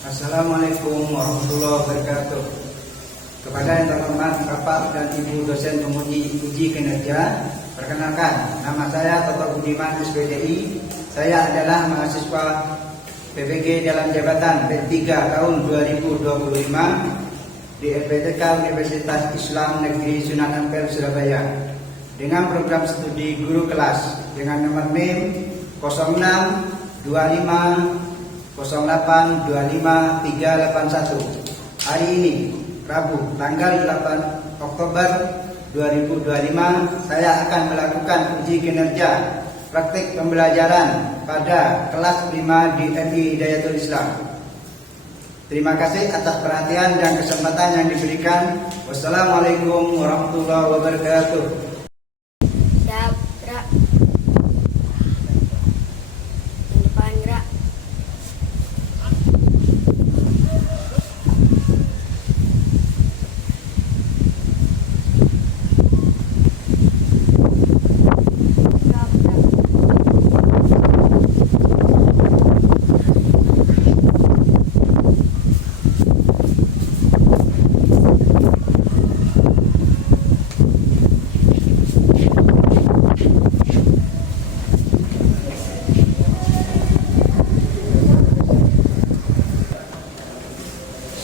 Assalamualaikum warahmatullahi wabarakatuh. Kepada yang terhormat Bapak dan Ibu dosen penguji uji kinerja, perkenalkan, nama saya Toto Budiman SPDI. Saya adalah mahasiswa PPG dalam jabatan P3 tahun 2025 di LPTK Universitas Islam Negeri Sunan Ampel, Surabaya, dengan program studi guru kelas dengan nomor NIM 06 25 08 25 381. Hari ini Rabu tanggal 8 Oktober 2025 saya akan melakukan uji kinerja praktik pembelajaran pada kelas 5 di MI Hidayatul Islam. Terima kasih atas perhatian dan kesempatan yang diberikan. Wassalamualaikum warahmatullahi wabarakatuh.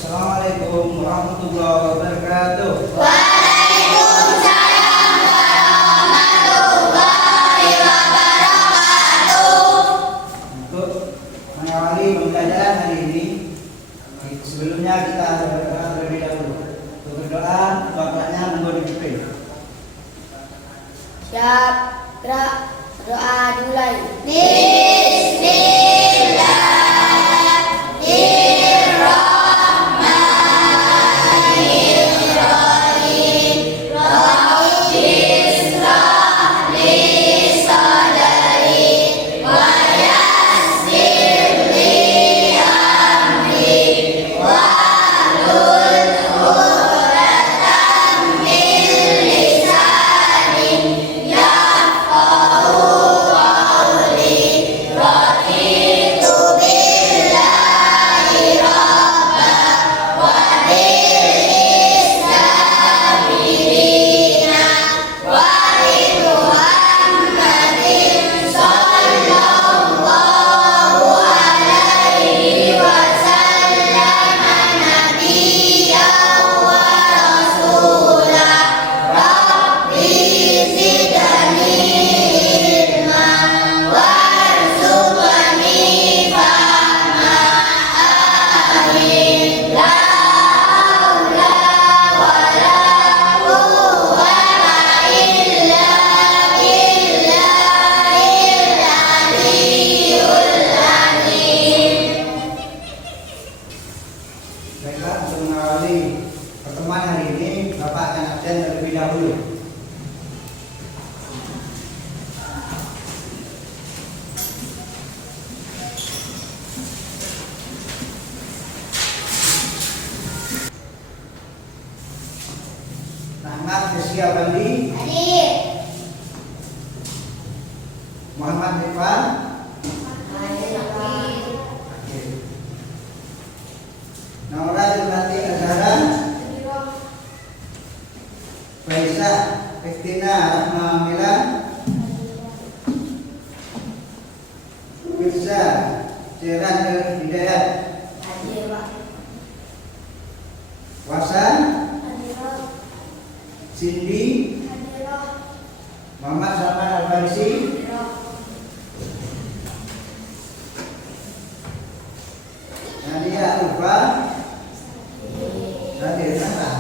Assalamualaikum warahmatullahi wabarakatuh. Waalaikumsalam warahmatullahi wabarakatuh. Untuk mengawali pembelajaran hari ini, sebelumnya kita berdoa terlebih dahulu. Untuk berdoa, bapaknya monggo dipimpin. Siap, gerak, doa dimulai. Baiklah, untuk mengawali pertemuan hari ini, Bapak akan absen terlebih dahulu. Rahmat Rizkia Bandi, Hadir. Muhammad Irfan, Hadir. Naura Jumati Azhara, Faisa Kristina Rahma Milan, Firza Jeran Hidayat, Hadir, Pak. Wasan Hadir, Pak. Cindy, Hadir, Pak. Muhammad Salman Al-Farisi, Hadir, Pak. Nadia Ufa, Nadia Nasa,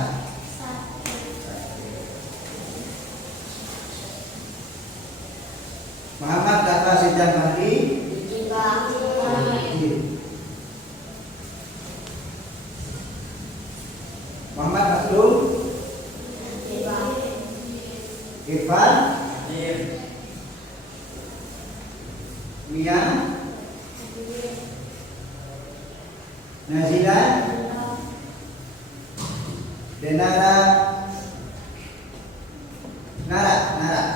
Muhammad Tafa Sidan Mahdi, Hadir, Pak. Muhammad Abdul, Hadir, Pak. Irfan, Mia, Nazila, Denara, Nara,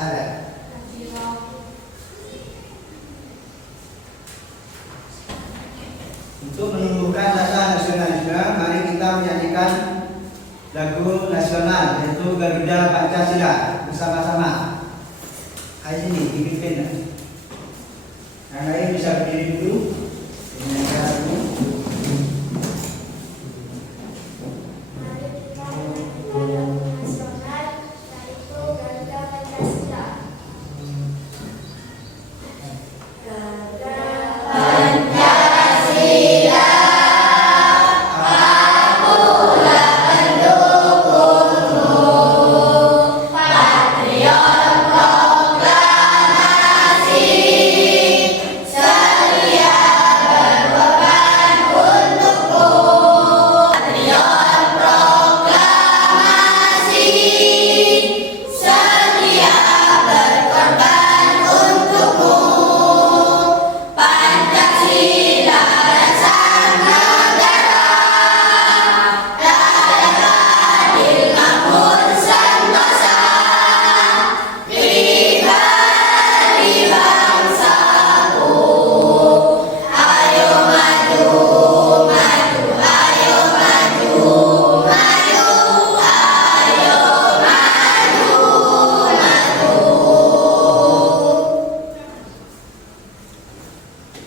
ada. Untuk menumbuhkan rasa simbol nasional yaitu Garuda Pancasila bersama-sama. Ayo sini dipimpin. Yang lain bisa berdiri dulu. Dengan cara dulu. Mari kita menyanyikan lagu nasional yaitu Garuda Pancasila. Garuda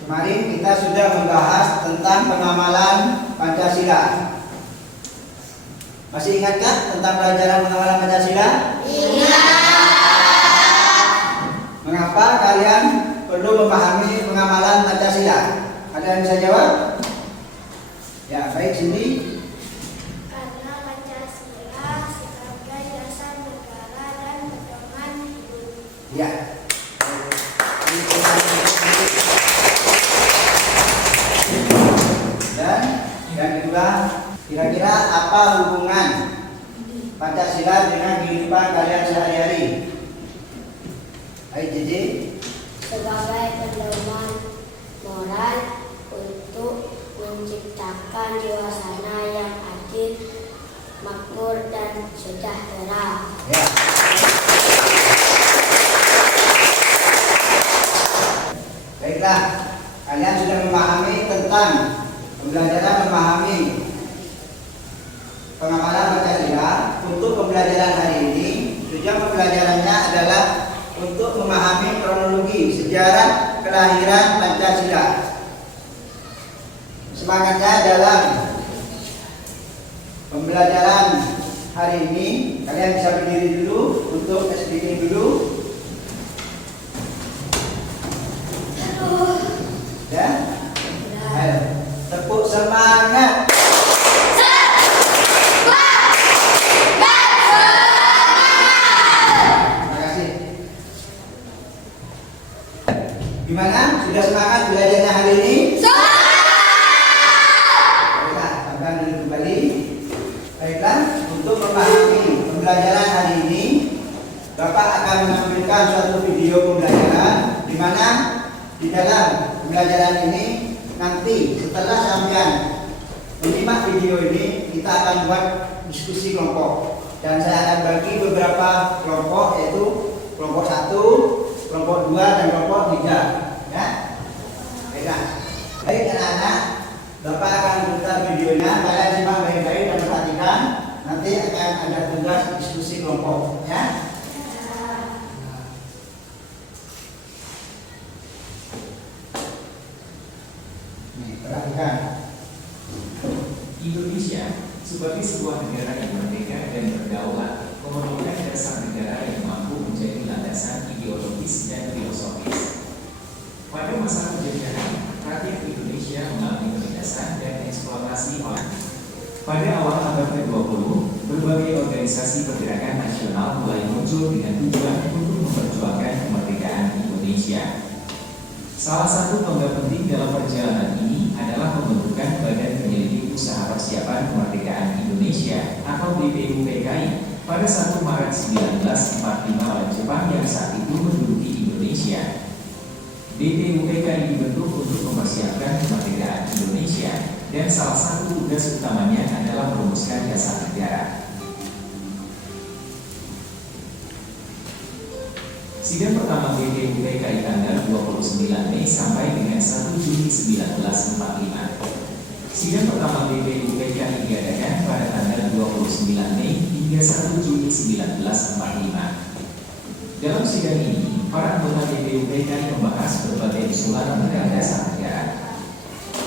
Kemarin kita sudah membahas tentang pengamalan Pancasila. Masih ingatkah tentang pelajaran pengamalan Pancasila? Mengapa kalian perlu memahami pengamalan Pancasila? Ada yang bisa jawab? Ya, baik sini. karena Pancasila sebagai dasar negara dan pedoman hidup. Ya. Dan yang kedua, kira-kira apa hubungan Pancasila dengan kehidupan kalian sehari-hari? Baik, Cici. Sebagai pedoman moral untuk menciptakan suasana yang adil, makmur dan sejahtera. Ya. Baiklah, kalian sudah memahami tentang pembelajaran memahami pengamalan Pancasila. Untuk pembelajaran hari ini, tujuan pembelajarannya adalah untuk memahami kronologi sejarah kelahiran Pancasila. Semangatnya dalam pembelajaran hari ini, kalian bisa berdiri dulu untuk speaking dulu. Ya, ayo tepuk semangat. Terima kasih. Gimana? Sudah semangat belajarnya hari ini? Baiklah, tambahkan dulu kembali. Baiklah, untuk memahami pembelajaran hari ini, Bapak akan menampilkan suatu video pembelajaran di mana di dalam pembelajaran ini nanti setelah sampean menyimak video ini, kita akan buat diskusi kelompok dan saya akan bagi beberapa kelompok, yaitu kelompok 1, kelompok 2 dan kelompok 3. Ya, baiklah. Baik anak-anak, Bapak akan putar videonya, kalian simak baik-baik dan perhatikan. Nanti akan ada tugas diskusi kelompok. Ya. Perhatikan. Indonesia sebagai sebuah negara yang merdeka dan berdaulat memerlukan dasar negara yang mampu menjadi landasan ideologis dan filosofis. Pada masa penjajahan, rakyat Indonesia mengalami penindasan dan eksploitasi oleh. Pada awal abad ke-20, berbagai organisasi pergerakan nasional mulai muncul dengan tujuan untuk memperjuangkan kemerdekaan Indonesia. Salah satu tonggak penting dalam perjalanan ini adalah pembentukan Badan Penyelidik Usaha Persiapan Kemerdekaan Indonesia atau BPUPKI pada 1 Maret 1945 oleh Jepang yang saat itu menduduki Indonesia. BPUPKI dibentuk untuk mempersiapkan kemerdekaan Indonesia dan salah satu tugas utamanya adalah merumuskan dasar negara. Sidang pertama BPUPKI tanggal 29 Mei sampai dengan 1 Juni 1945. Sidang pertama BPUPKI diadakan pada tanggal 29 Mei hingga 1 Juni 1945. Dalam sidang ini, para anggota BPUPKI membahas berbagai usulan undang-undang dasar negara.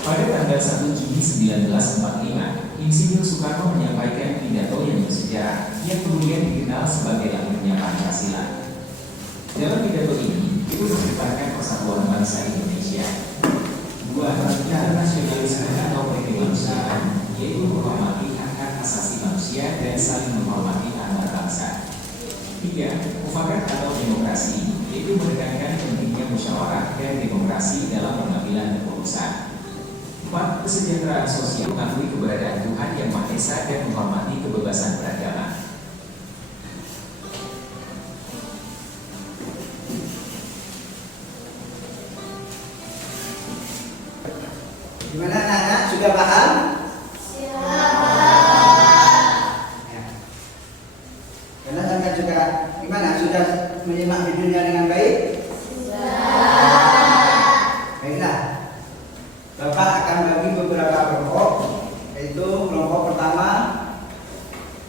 Pada tanggal 1 Juni 1945, Insinyur Soekarno menyampaikan pidato yang bersejarah yang kemudian dikenal sebagai lahirnya Pancasila. Dalam pidato ini, itu menceritakan persatuan bangsa Indonesia. Dua, internasionalisme atau kemanusiaan, yaitu menghormati hak asasi manusia dan saling menghormati antar bangsa. Tiga, mufakat atau demokrasi, yaitu menekankan pentingnya musyawarah dan demokrasi dalam pengambilan keputusan. 4. Kesejahteraan sosial, mengakui keberadaan Tuhan Yang Maha Esa dan menghormati kebebasan beragama. Gimana anak-anak, sudah paham? Ya. Karena sampai juga gimana, sudah menyimak videonya dengan baik? Baiklah. Bapak akan bagi beberapa kelompok, yaitu kelompok pertama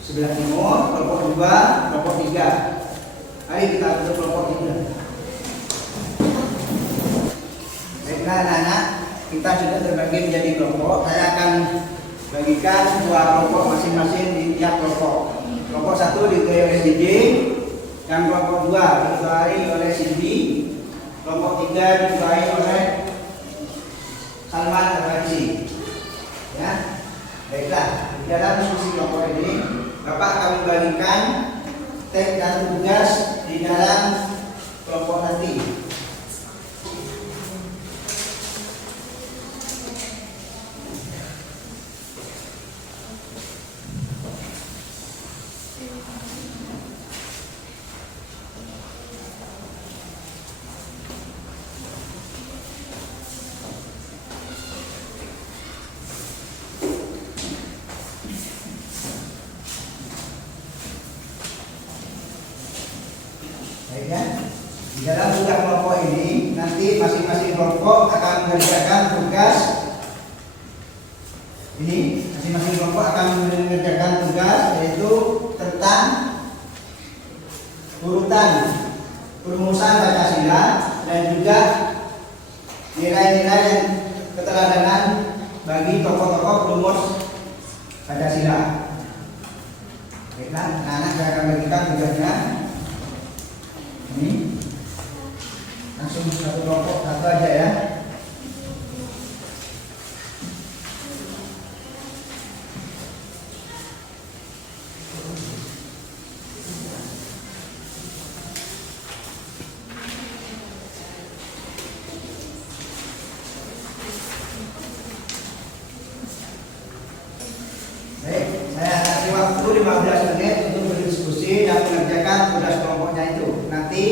sebelah timur, kelompok 2, kelompok 3. Mari kita bentuk kelompok 3. Baiklah anak-anak, kita sudah terbagi menjadi kelompok. Saya akan bagikan dua kelompok masing-masing di tiap kelompok. Kelompok 1 diketuai oleh Cindy, yang kelompok 2 diketuai oleh Cindy, kelompok 3 diketuai oleh Salman Al-Farisi. Ya, baiklah. Di dalam diskusi kelompok ini, Bapak akan membagikan teks dan tugas di dalam kelompok nanti. Ya. Di dalam tugas kelompok ini nanti masing-masing kelompok akan mengerjakan tugas ini. Masing-masing kelompok akan mengerjakan tugas yaitu tentang urutan perumusan Pancasila dan juga nilai-nilai dan keteladanan bagi tokoh-tokoh perumus Pancasila. Baiklah, anak-anak saya akan bagikan tugasnya. Ini langsung satu kelompok satu aja ya. Baik, saya kasih waktu 15 menit untuk berdiskusi dan mengerjakan tugas kelompoknya itu. Nanti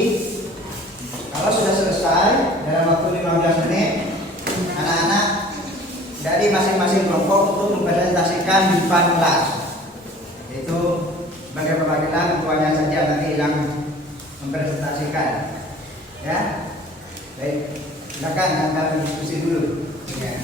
kalau sudah selesai dalam waktu 15 menit, anak-anak dari masing-masing kelompok untuk mempresentasikan di depan kelas. Itu sebagai perwakilan ketuanya saja nanti yang mempresentasikan. Ya, baik. Silakan anda berdiskusi dulu. Ya.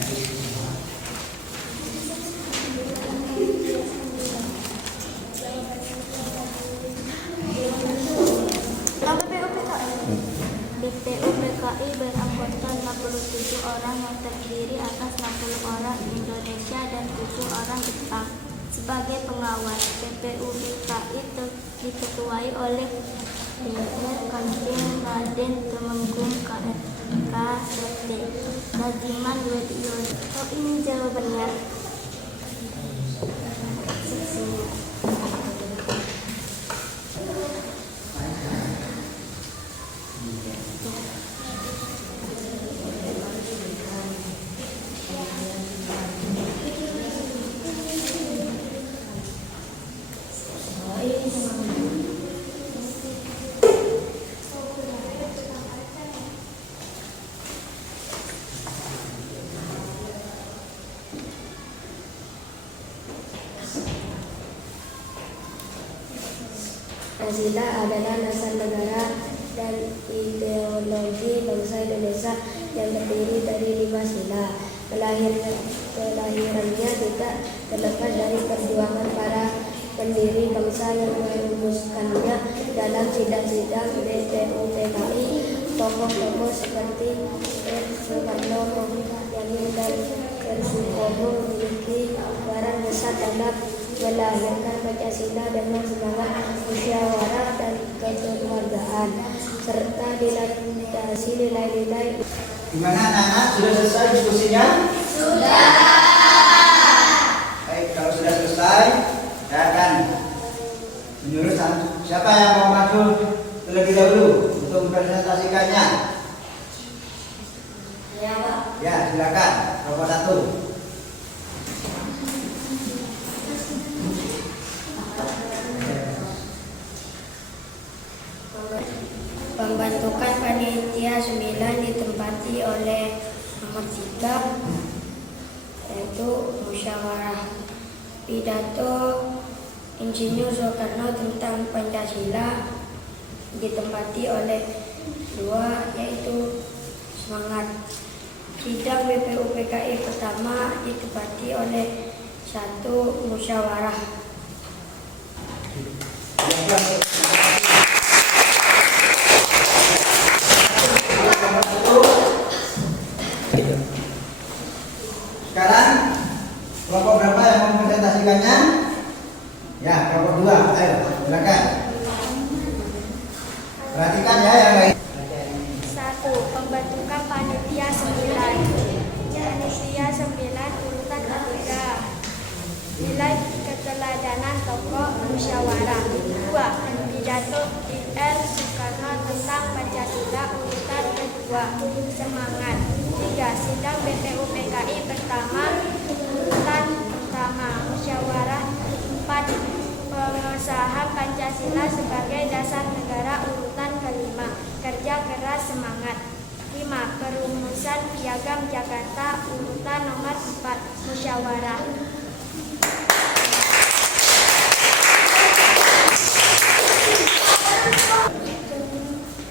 BPUPKI beranggota 67 orang yang terdiri atas 60 orang Indonesia dan 7 orang Jepang. Sebagai pengawas, BPUPKI diketuai oleh Dr. Kanjeng Raden Temenggung KST Najiman Wediono. Oh, ini jawabannya. Pancasila adalah dasar negara dan ideologi bangsa Indonesia yang terdiri dari 5 sila. Kelahirannya tidak terlepas dari perjuangan para pendiri bangsa yang merumuskannya dalam sidang-sidang BPUPKI. Tokoh-tokoh seperti Soekarno, Yamin, dan Soekarno memiliki peran besar dalam melahirkan Pancasila dengan semangat musyawarah dan kekeluargaan serta dilandasi nilai-nilai. Gimana anak-anak, sudah selesai diskusinya? Sudah. Baik, kalau sudah selesai, saya akan menyuruh siapa yang mau maju terlebih dahulu untuk mempresentasikannya. Ya, Pak. Ya, silakan. Kelompok 1. Pembentukan panitia 9 ditempati oleh nomor 3, yaitu musyawarah. Pidato Insinyur Soekarno tentang Pancasila ditempati oleh 2, yaitu semangat. Sidang BPUPKI pertama ditempati oleh 1, musyawarah. Sekarang kelompok berapa yang mau mempresentasikannya? Ya, kelompok 2. Ayo, silakan. Perhatikan ya yang lain. 1. Pembentukan panitia 9. Panitia 9 urutan ketiga. Nilai keteladanan tokoh musyawarah. 2. Pidato Ir. Soekarno tentang Pancasila urutan kedua. Semangat. 3. Sidang BPUPKI pertama urutan pertama. Musyawarah. 4. Pengesahan Pancasila sebagai dasar negara urutan kelima. Kerja keras semangat. 5. Perumusan Piagam Jakarta urutan nomor 4. Musyawarah.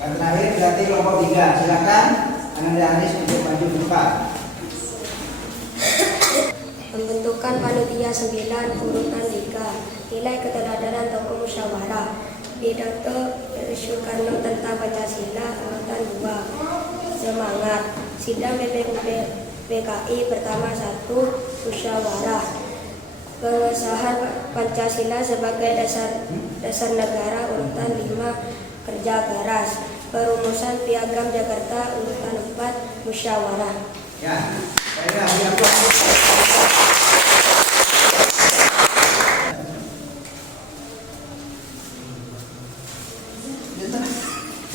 Yang terakhir berarti kelompok 3. Silakan Ananda Anis untuk maju ke depan. Pembentukan panitia 9 urutan 3. Nilai keteladanan tokoh musyawarah. Pidato Soekarno tentang Pancasila urutan 2. Semangat. Sidang BPUPKI pertama 1, musyawarah. Pengesahan Pancasila sebagai dasar negara urutan 5. Kerja keras. Perumusan Piagam Jakarta urutan 4, musyawarah. Ya, saya siapa?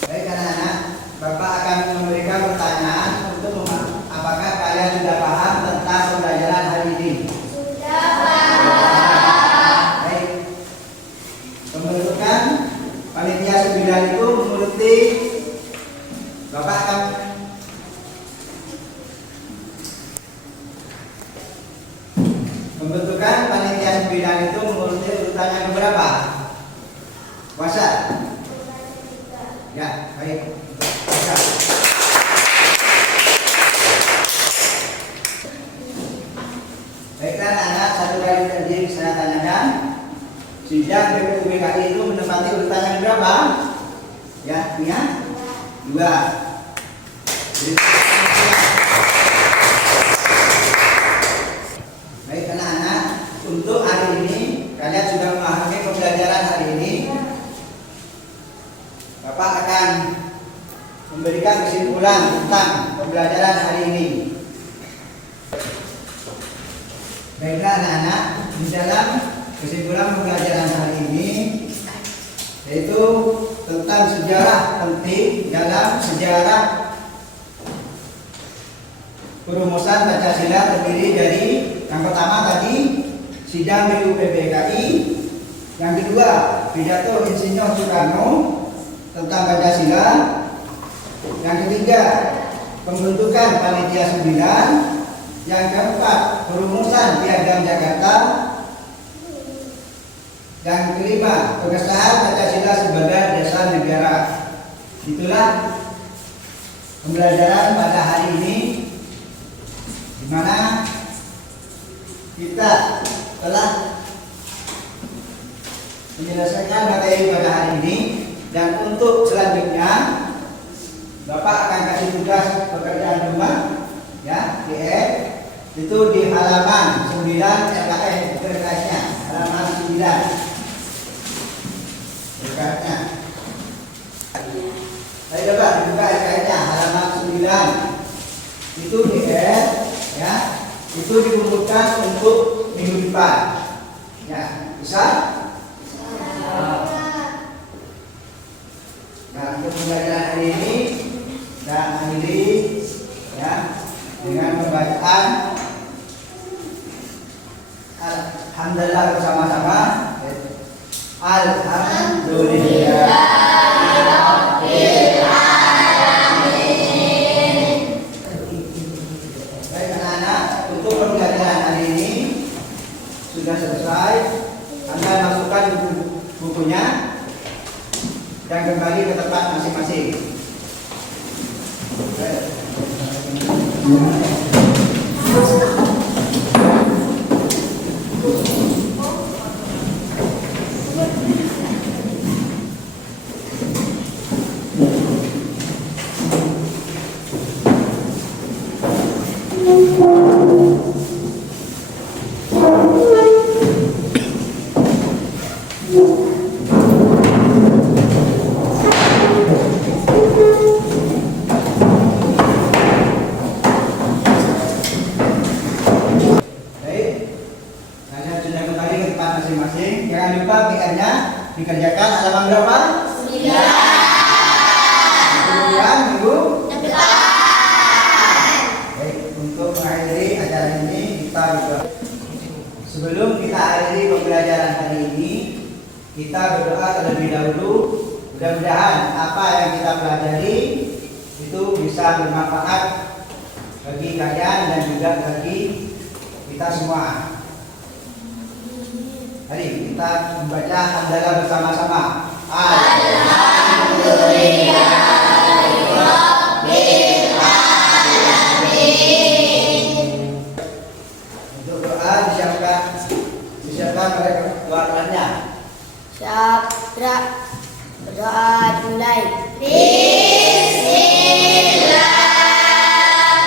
Baik anak-anak, Bapak akan memberikan pertanyaan untuk apakah kalian sudah paham tentang pembelajaran hari ini? Sudah, Pak. Baik. Pembentukan panitia 9 itu menuruti Bapak akan pembentukan panitia 9 itu menuruti urutan yang berapa? Puasa? Ya, baik. Puasa. Baiklah anak-anak, satu kali tadi saya tanyakan, sidang BPUPKI itu menempati urutan yang berapa? Ya, punya 2. Baik anak-anak, untuk hari ini kalian sudah memahami pembelajaran hari ini. Bapak akan memberikan kesimpulan tentang pembelajaran hari ini. Baiklah anak-anak, di dalam kesimpulan pembelajaran hari ini yaitu tentang sejarah penting dalam sejarah perumusan Pancasila terdiri dari yang pertama tadi sidang BPUPKI, yang kedua pidato Insinyur Soekarno tentang Pancasila, yang ketiga pembentukan panitia 9, yang keempat perumusan Piagam Jakarta, yang kelima pengesahan Pancasila sebagai dasar negara. Itulah pembelajaran pada hari ini. di mana kita telah menyelesaikan materi pada hari ini, dan untuk selanjutnya Bapak akan kasih tugas pekerjaan rumah ya, PR itu di halaman 9 LKS LKS-nya, halaman 9 LKS-nya. Ayo Bapak dibuka LKS-nya halaman 9. Itu PR ya, itu dikumpulkan untuk minggu depan. Ya, bisa? Nah, untuk pembelajaran hari ini dan akhiri ya dengan pembacaan alhamdulillah bersama-sama. Alhamdulillah. Baik anak-anak, untuk pembelajaran hari ini sudah selesai. Anda masukkan bukunya dan kembali ke tempat masing-masing. Masing-masing. Jangan lupa PR-nya dikerjakan halaman berapa? 9. Kemudian minggu depan. Baik, untuk mengakhiri acara ini kita berdoa. Sebelum kita akhiri pembelajaran hari ini, kita berdoa terlebih dahulu. Mudah-mudahan apa yang kita pelajari itu bisa bermanfaat bagi kalian dan juga bagi kita semua. Mari kita membaca hamdalah bersama-sama. Alhamdulillahirabbil alamin. Untuk doa disiapkan oleh keluarganya. Siap, gerak. Berdoa dimulai. Terima kasih.